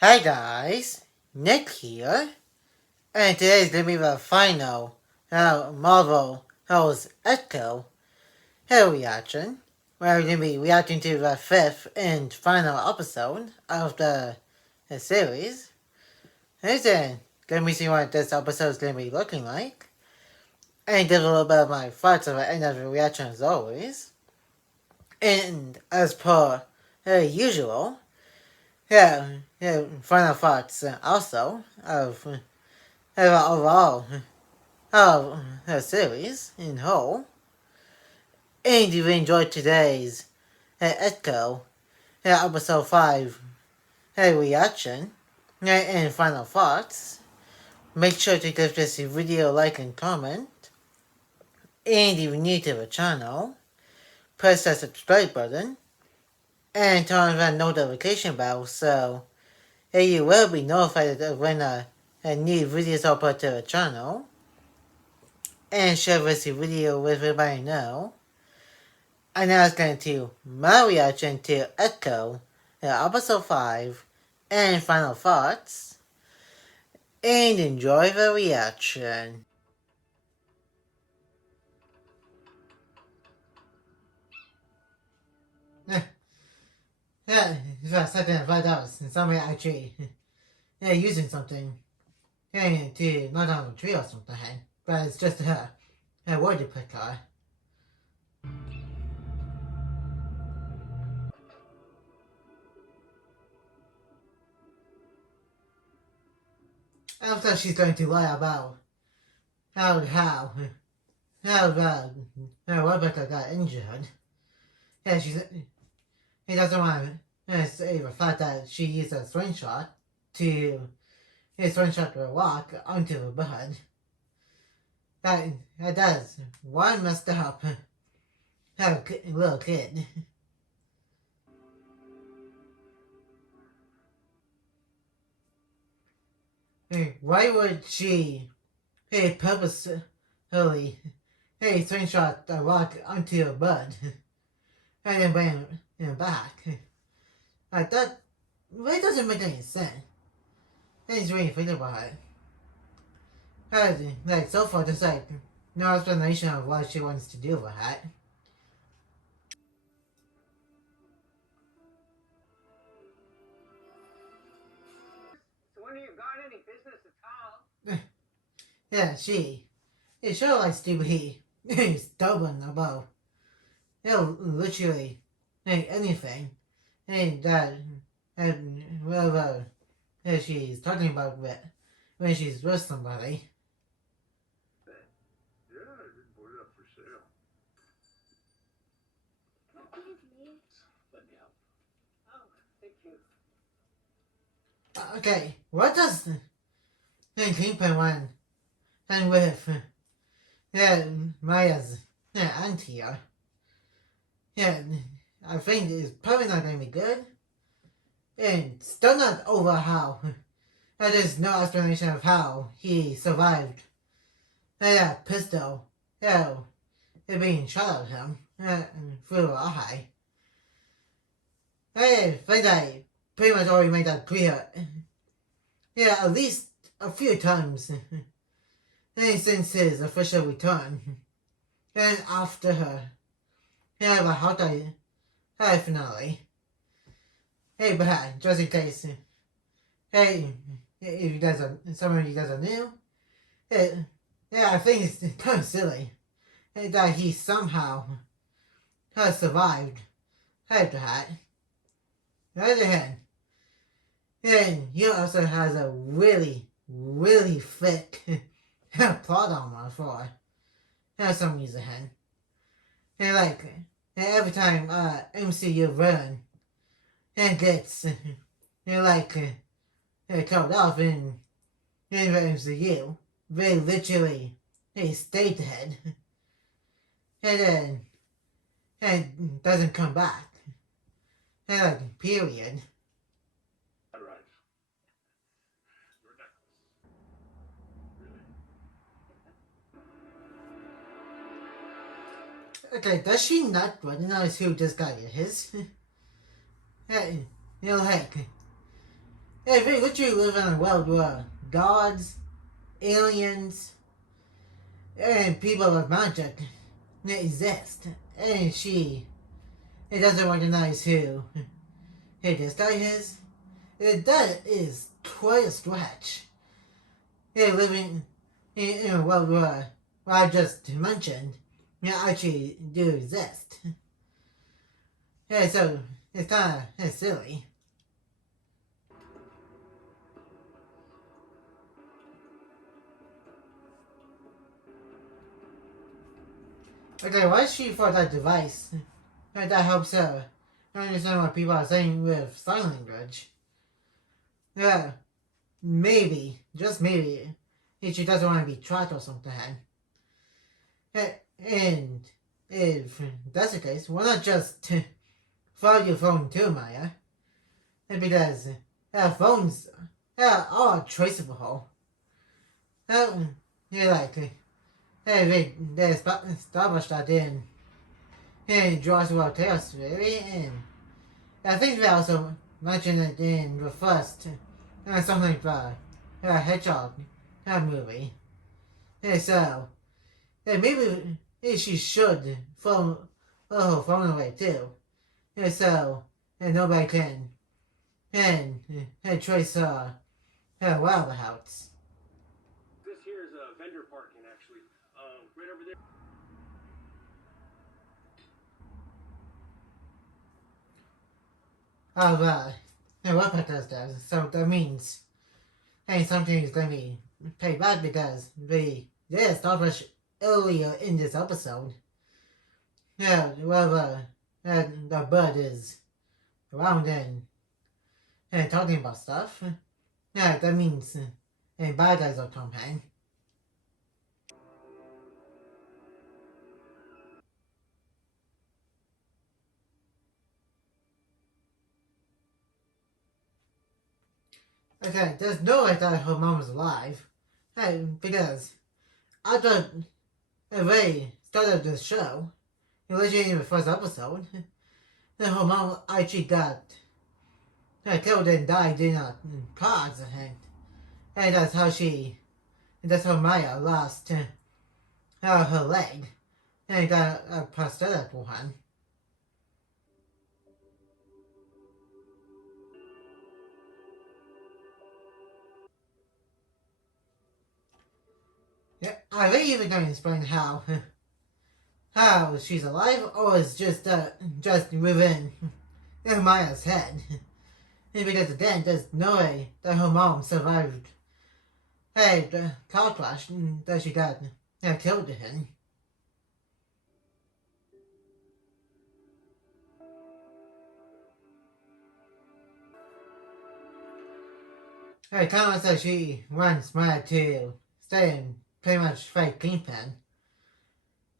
Hi guys, Nick here, and today's gonna be the final Marvel Hell's Echo Hell reaction. We're gonna be reacting to the fifth and final episode of the series. And then gonna be seeing what this episode is gonna be looking like, and give a little bit of my thoughts at the end of the reaction as always. And as per usual, final thoughts also of overall of her series in whole. And if you enjoyed today's Ehco episode 5 reaction and final thoughts, make sure to give this video a like and comment. And if you're new to the channel, press the subscribe button and turn on the notification bell so you will be notified of when a new videos are uploaded to the channel. And share this video with everybody you know. And now it's going to my reaction to Echo, episode 5, and final thoughts. And enjoy the reaction. Yeah, it's about $7.5. And somebody actually using something to knock down a tree or something. But it's just her word replica. I thought she's going to lie about how Rebecca got injured. Yeah, he doesn't want to say the fact that she used a slingshot to slingshot the rock onto the bed. That does one messed up little kid. Why would she purposefully slingshot the rock onto a bed and then bring him back? Like that really doesn't make any sense. Then he's really thinking about it. Like so far, there's like no explanation of what she wants to do with that. So when you got any business at all? Yeah, she sure likes to be stubborn about literally anything that whatever she's talking about with when she's with somebody. Yeah, I didn't put it up for sale. Let me help. Oh, thank you. Okay, what does Kingpin want and with Maya's auntie here? Yeah, I think it's probably not going to be good. And still not over how. There's no explanation of how he survived that pistol. It being shot at him through the eye. I think I pretty much already made that clear. Yeah, at least a few times. Since his official return. And after her. Yeah, the Hawkeye finale. Hey, but just in case. Hey, if you guys are, some of you guys are new. Yeah, I think it's kind of silly that he somehow has survived after that. On the other hand, and he also has a really, really thick plot armor for some reason. And like every time MCU villain and gets killed off in the MCU, they literally stay dead and then and doesn't come back. And like period. All right. Really? Okay, does she not recognize who this guy is? Hey, heck. Yeah, we literally live in a world where gods, aliens, and people with magic exist. And she it doesn't recognize who this guy is. That is quite a stretch. Yeah, living in a world where I just mentioned actually do exist. Yeah, so it's kind of silly. Okay, why is she for that device? That helps her understand what people are saying with sign language. Yeah, maybe, just maybe, if she doesn't want to be tracked or something. And if that's the case, why not just follow your phone too, Maya? Because phones are traceable. Yeah, like, they established that in Jaws World Tales, really, and I think they also mentioned it in the first something like Hedgehog movie. Yeah, so maybe she should throw her phone away too. Yeah, so nobody can trace her whereabouts. This here is a vendor parking, actually. Right over there. Alright, what does that? So that means something is going to be paid back because they established earlier in this episode. Yeah, whoever the bird is around and talking about stuff. Yeah, that means bad guys are coming. Okay, there's no way that her mom is alive. Hey, because after Ray started the show, literally in the first episode, her mom actually got killed and died in a car accident. And that's how Maya lost her leg and got a prosthetic one. Yeah, are they even going to explain how she's alive, or is just within Maya's head? Because again, there's no way that her mom survived the car crash that she got killed in. Kind of said she wants Maya to stay and pretty much fight Kingpin.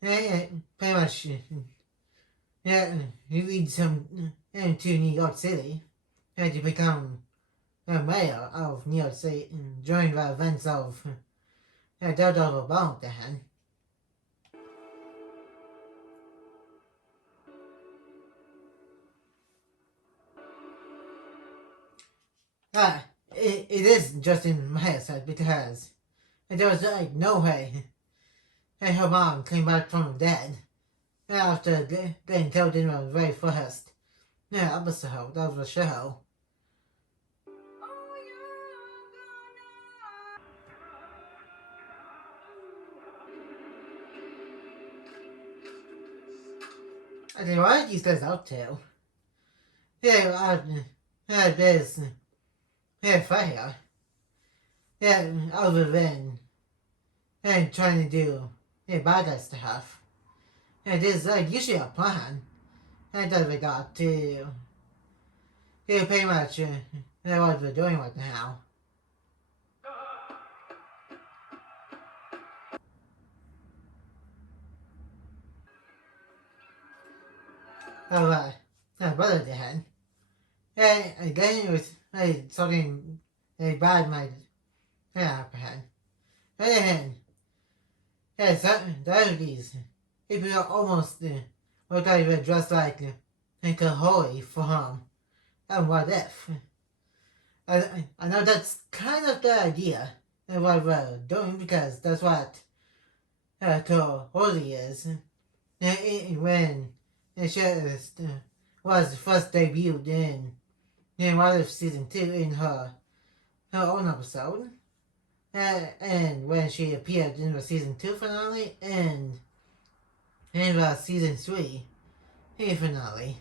Pretty much, yeah, he leads him into New York City to become mayor of New York City during the events of Daredevil Bound then. It is just in my head because there was like no way her mom came back from the dead after getting killed in the very first episode of the show. Okay, why are these guys out to? Yeah, there's fire. Yeah, other than trying to do bad guy stuff. There's usually a plan that we got to pretty much what we're doing right now. Alright, brother Dan. Again, it was something bad might happen. And then, some of these people are almost look like they're dressed like Kahori from What If. I know that's kind of the idea of what we're doing because that's what Holy is. When the show was first debuted in What If Season 2 in her own episode. And when she appeared in the Season 2 finale and in the Season 3 finale.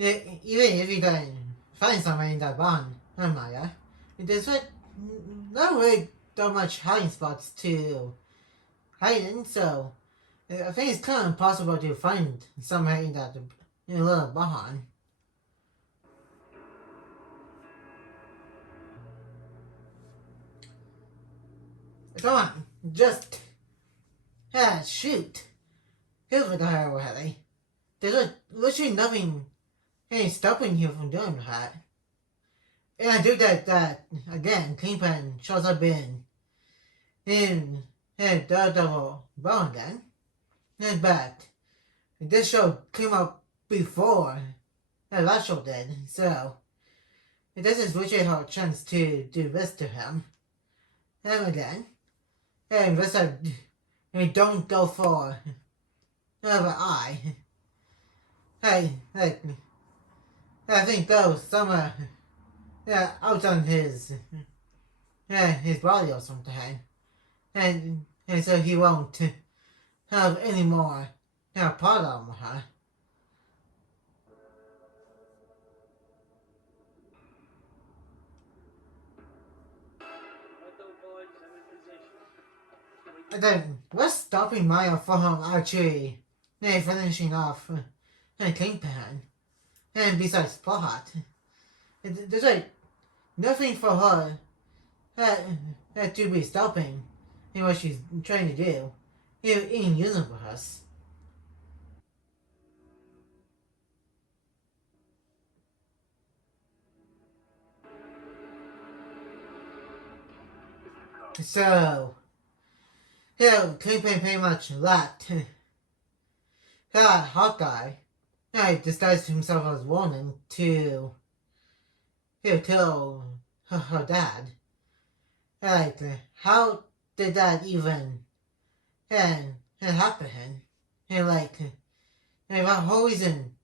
Even if you can find somewhere in that barn, Maya, there's like not really that much hiding spots to hide in, so I think it's kind of impossible to find somewhere in that little barn. Come on, just shoot. Here's what the hell already. There's like literally nothing stopping you from doing that. And I do that again. Kingpin shows up in Daredevil Bone again. But this show came out before the last show did, so this is literally her chance to do this to him. And again, and this don't go for the eye. Hey, like I think those somewhere out on his body or something, and so he won't have any more part on her. And then what's stopping Maya from actually finishing off Kingpin? And besides plot, there's like nothing for her to be stopping in what she's trying to do in universe. So, Kingpin pretty much left Hawkeye disguised himself as woman to kill her dad. Like, how did that even happen? And like, the whole reason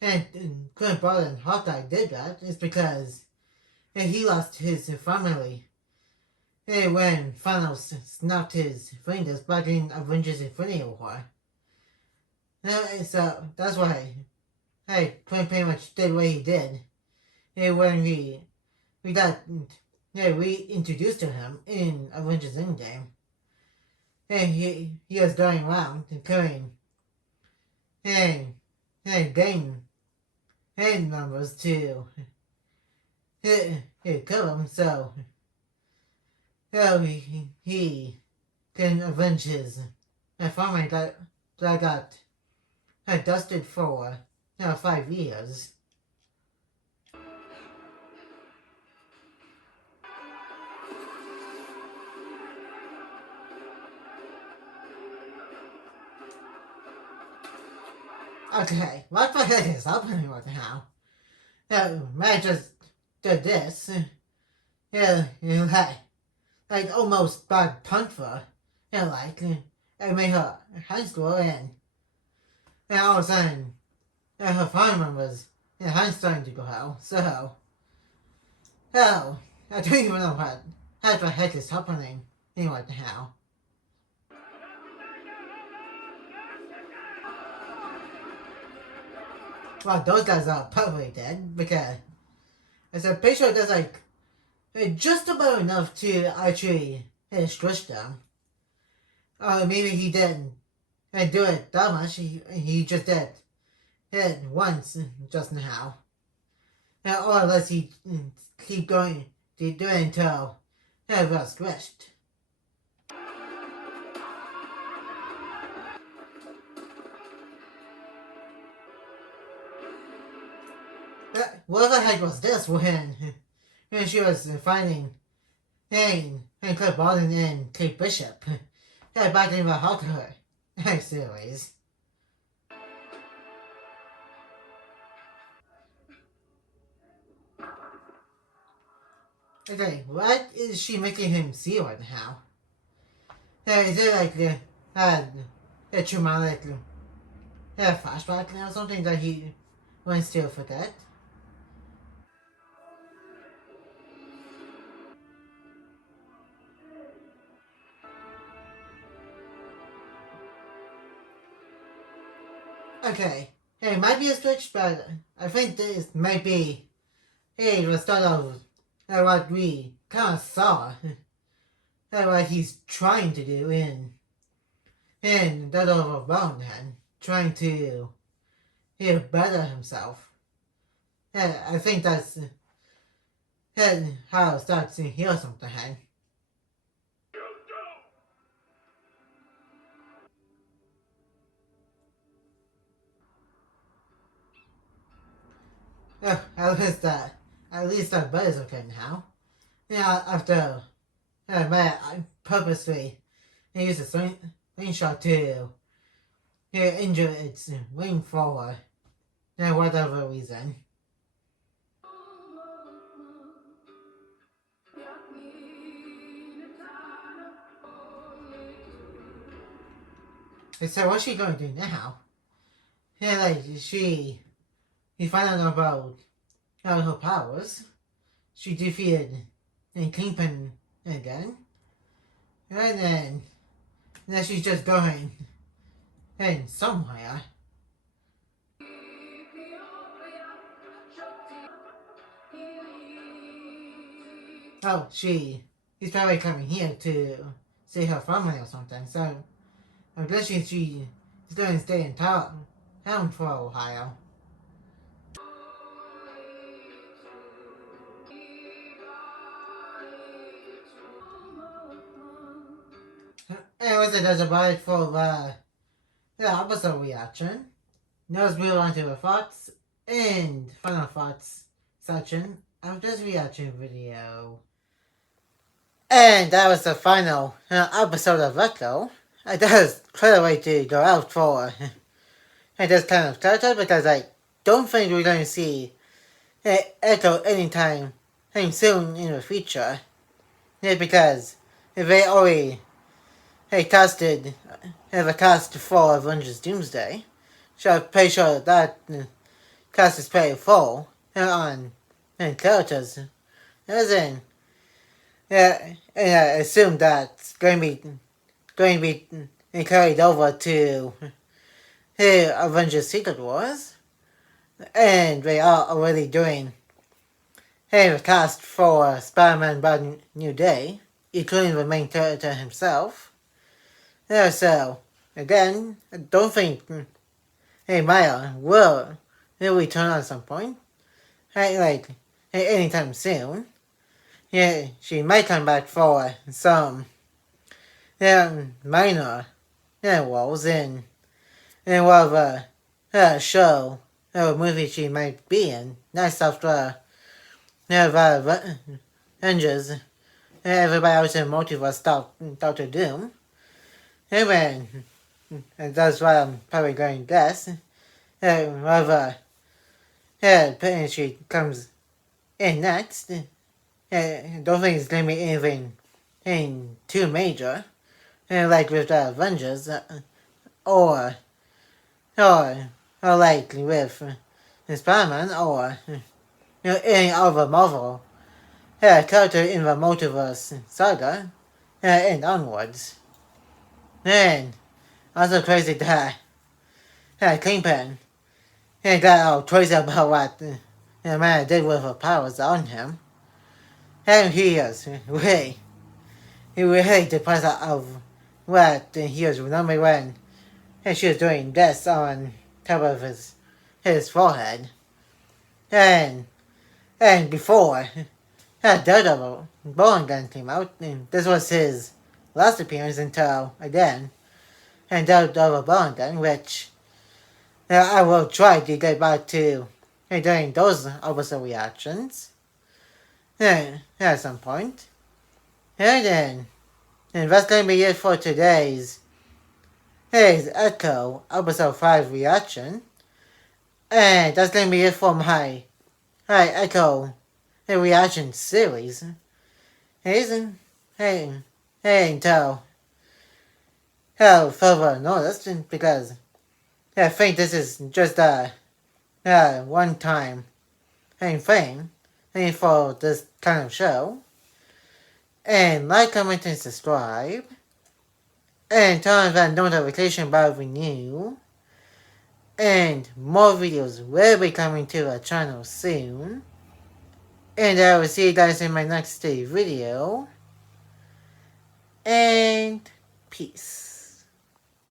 Clint Barton and Hawkeye did that is because he lost his family when Thanos snapped his fingers back in Avengers Infinity War. So that's why Clint pretty much did what he did when we introduced to him in Avengers Endgame. And he was going around and killing and gang members to kill him, so he can avenge his family that got dusted for 5 years. Okay, what the heck is happening right now? Matt just did this. Like almost bad punch for it made her hands go in. And all of a sudden, her family was hands starting to go out. So, I don't even know what the heck is happening right now. Well, those guys are probably dead because I'm pretty sure there's like just about enough to actually squish them. Maybe he didn't do it that much. He just did it once just now. Or unless he keep going to do it until it was squished. What the heck was this when she was finding and Cliff Barton and Kate Bishop. Back in the Hawker series. Okay, what is she making him see right now? Is it like a traumatic flashback or something that he wants to forget? Okay, it might be a switch, but I think this might be the start of what we kind of saw, what he's trying to do in that of Bonehead, trying to better himself. I think that's how it starts to heal something. At least that better okay now. Yeah, after I purposely used a slingshot to injure its wing forward, for whatever reason. So what's she going to do now? He found out about her powers. She defeated Kingpin again. And then she's just going somewhere. Oh, he's probably coming here to see her family or something. So I'm guessing she's going to stay in town for a while. Anyways, it does about it for the episode reaction. Now let's move on to the thoughts and final thoughts section of this reaction video. And that was the final episode of Ehco. That was quite a way to go out for this kind of character because I don't think we're going to see Ehco anytime soon in the future. Because they already casted the cast for Avengers Doomsday. So I'm pretty sure that cast is pretty full on characters. As in, and I assume that's going to be carried over to Avengers Secret Wars. And they are already doing the cast for Spider-Man Brand New Day, including the main character himself. So, again, I don't think Maya will return at some point. Anytime soon. Yeah, she might come back for some minor roles in one of the show or movie she might be in. Next after the Avengers, everybody else in multiverse stopped Doctor Doom. And that's what I'm probably going to guess. Whether she comes in next. I don't think it's going to be anything too major. Like with the Avengers. Or like with Spider-Man. Or any other Marvel character in the multiverse saga. And onwards. And also crazy that Kingpin got all crazy about what man did with her powers on him. And he is really depressed of what he was remembering when she was doing this on top of his forehead. And before Daredevil Bowling Gun came out, and this was his last appearance until again and Daredevil Bowling Gun, which I will try to get back to during those episode reactions at some point. Hey then, and that's gonna be it for today's Ehco episode 5 reaction. And that's gonna be it for my Ehco reaction series. Hey, hey, hey, until further notice, because I think this is just a one time thing for this kind of show. And like, comment, and subscribe. And turn on that notification bell when new. And more videos will be coming to our channel soon. And I will see you guys in my next video. And peace.